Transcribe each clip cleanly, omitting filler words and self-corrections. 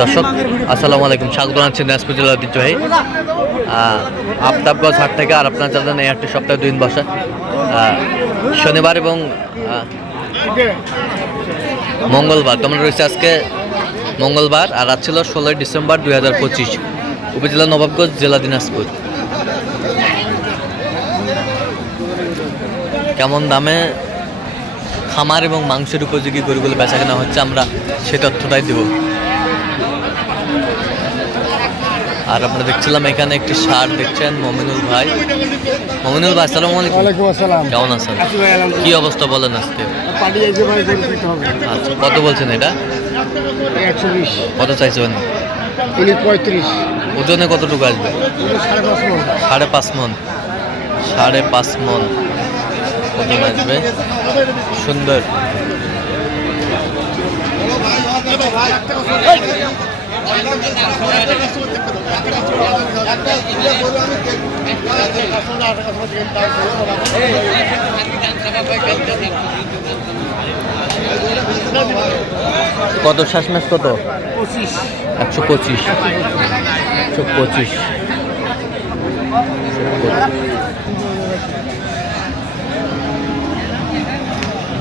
দর্শক আসসালামু আলাইকুম, স্বাগত জানাচ্ছি দিনাজপুর জেলার ঐতিহ্যবাহী আফতাবগঞ্জ হাট থেকে। আর আপনারা জানেন এই হাটটি সপ্তাহে 2 দিন বসে, শনিবার এবং মঙ্গলবার। তোমরা রয়েছে আজকে মঙ্গলবার, আর আজ ছিল 16 ডিসেম্বর 2025, উপজেলা নবাবগঞ্জ, জেলা দিনাজপুর। কেমন দামে খামার এবং মাংসের উপযোগী গরুগুলো বেচা কেনা হচ্ছে, আমরা সেই তথ্যটাই দেব। আর আপনারা দেখছিলাম এখানে একটি ষাঁড় দেখছেন, মমিনুল ভাই। মমিনুল ভাই আসসালামু আলাইকুম। ওয়ালাইকুম আসসালাম। কেমন আছেন? কি অবস্থা বলেন আজকে? আচ্ছা, কত বলছেন এটা? 120। কত চাইছেন? 35। ওজনে কতটুকু আসবে? 5.5 মণ। 5.5 মণ ওজন আসবে। সুন্দর। কত শ্বাস ম্যাচ কত? 125। 125।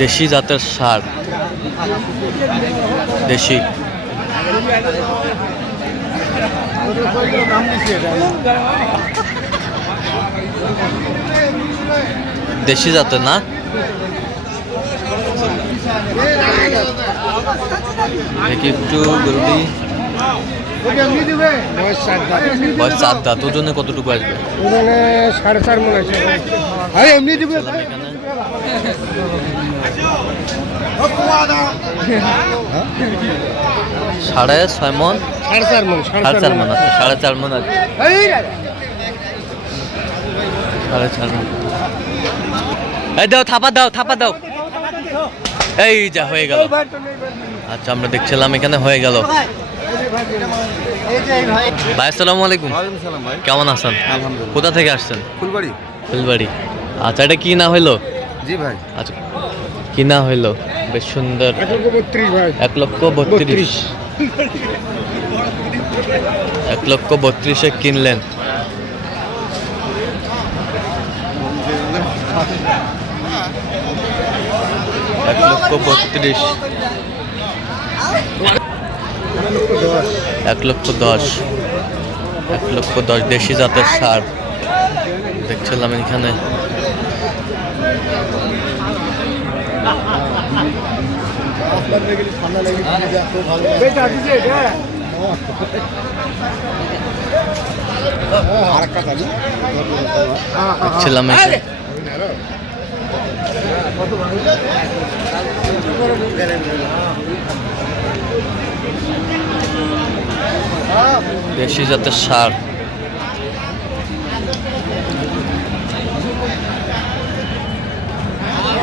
দেশি জাতের ষাঁড়, দেশি। দেশি জাতের না? দেখি একটু গরুটি। বয়স 4 দাঁত। ওজনে কতটুকু আসবে? 4.5 মণ আছে। এমনি দিবে। 6.5 মণ। 4.5 মণ। 4.5 মণ আছে। 4.5 মণ আছে। 4.5 মণ। এই দাও, থাপা দাও, থাপা দাও। এই যা হয়ে গেল। আচ্ছা, আমরা দেখছিলাম এখানে হয়ে গেল। ভাই আসসালামু আলাইকুম। কেমন আছেন? আলহামদুলিল্লাহ। কোথা থেকে আসছেন? ফুলবাড়ি। ফুলবাড়ি। আচ্ছা, এটা কি না হইলো? জি ভাই। আচ্ছা, কি না হইলো? বেশ সুন্দর। 1,32,000 ভাই। 1,32,000। 1,32,000 কিনলেন। এক লক্ষ 1,10,000। 1,10,000 দেশি জাতের ষাঁড় দেখছিলাম এখানে। দেখছিলাম এখানে দেশি জাতের ষাঁড়।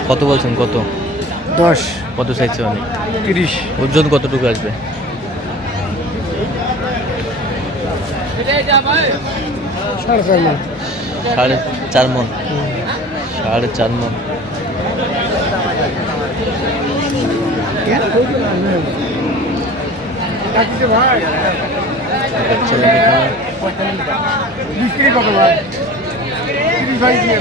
কত বলছেন? কত? 10। কত চাইছে? অনেক। 30। ওজন কতটুকু আসবে? 4.5 মণ। 4.5 মণ। 4.5 মণ। বিক্রি কত ভাই? 30 ভাই দিয়ে।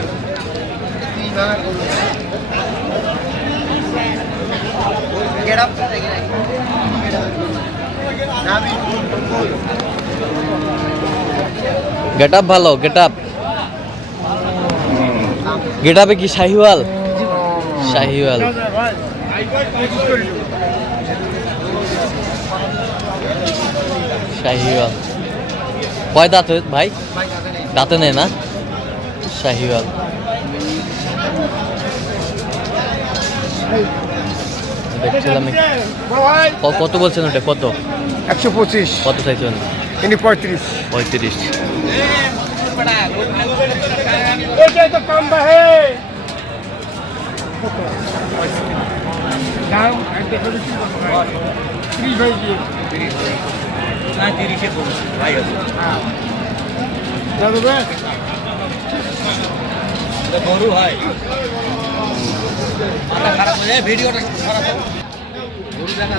গেট আপ ভালো। Get up. গেট আপে কি শাহিওয়াল? শাহিওয়াল। শাহিওয়াল। কয় দাঁত ভাই? দাঁতে নেই না? শাহিওয়াল। দেখছিলাম। কত বলছেন ওটা? কত? 125। কত চাইছেন? 35। 35। তো কম ভাই। দাম 30 ভাই দিয়ে। না 30 এ বলছি ভাই। দাদু ভাই গরু ভাই মাথা খারাপ হয়ে ভিডিওটা খারাপ গরু দেখা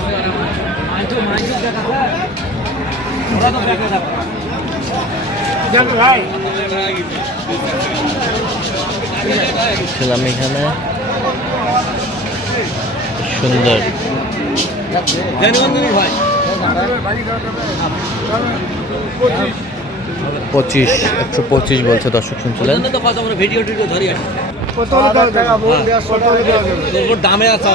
ছিলাম এখানে সুন্দর 125 বলছে, দর্শক শুনছিলেন। ভিডিও টিডিও ধরি আসি দামে আছে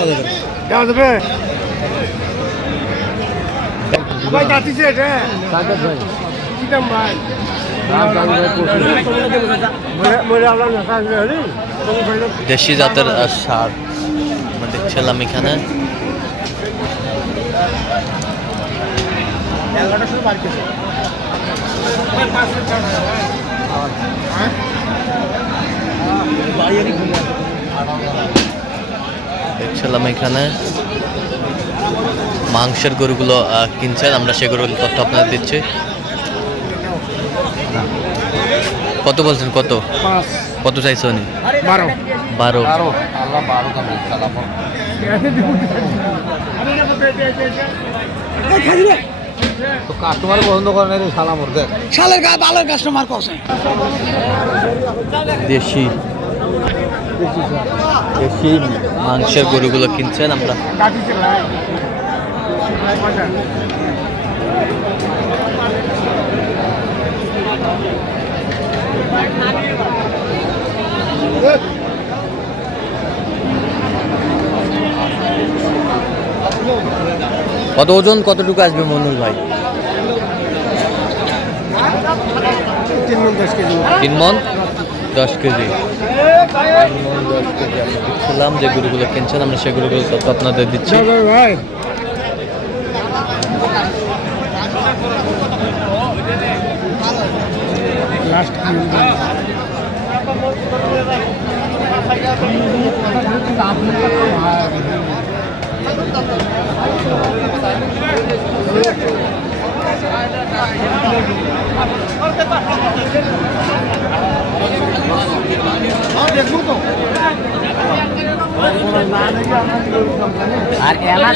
দেশি জাতের সার আমরা দেখছিলাম এখানে। দেখছিলাম এখানে মাংসের গরুগুলো কিনছেন, আমরা সে গরুগুলো তথ্য আপনাদের দিচ্ছি। কত বলছেন? কত চাইছে উনি? 12। কাস্টমার পছন্দ করে না শালা মরতে শালের গায়ে ভালো কাস্টমার করছে। দেশি মাংসের গরুগুলো কিনছেন আমরা। কত ওজন কতটুকু আসবে মনুর ভাই? 3 মণ 10 কেজি। দেখছিলাম যে গরুগুলো কিনছেন, আমরা সেই গরুগুলো তথ্য আপনাদের দিচ্ছি। আর এলা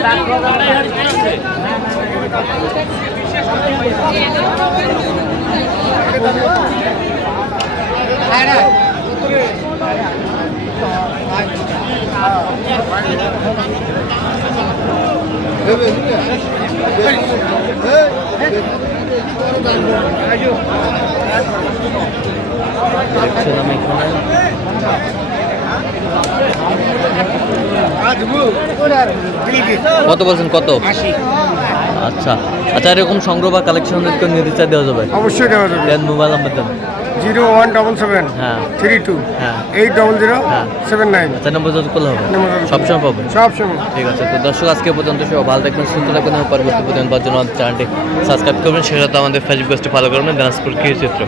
দেখছিলাম এখানে কত বলছেন? কত? আচ্ছা আচ্ছা, এরকম সংগ্রহ বা কালেকশন নিতে চাই দেওয়া যাবে? অবশ্যই দেওয়া যাবে। দেন মোবাইল নাম্বার দেন। 0177 হ্যাঁ 32 হ্যাঁ 800 79। আচ্ছা, নম্বর যত করলে হবে, সবসময় পাবেন। সবসময়। ঠিক আছে, তো দর্শক আজকে পর্যন্ত সবাই ভালো থাকবেন, সুস্থ থাকবেন এবং পরবর্তী পর্যন্ত জন্য চ্যানেলটি সাবস্ক্রাইব করবেন, সেটা তো আমাদের ফেসবুক পেজটি ফলো করবেন দিনাজপুর কৃষি চিত্র।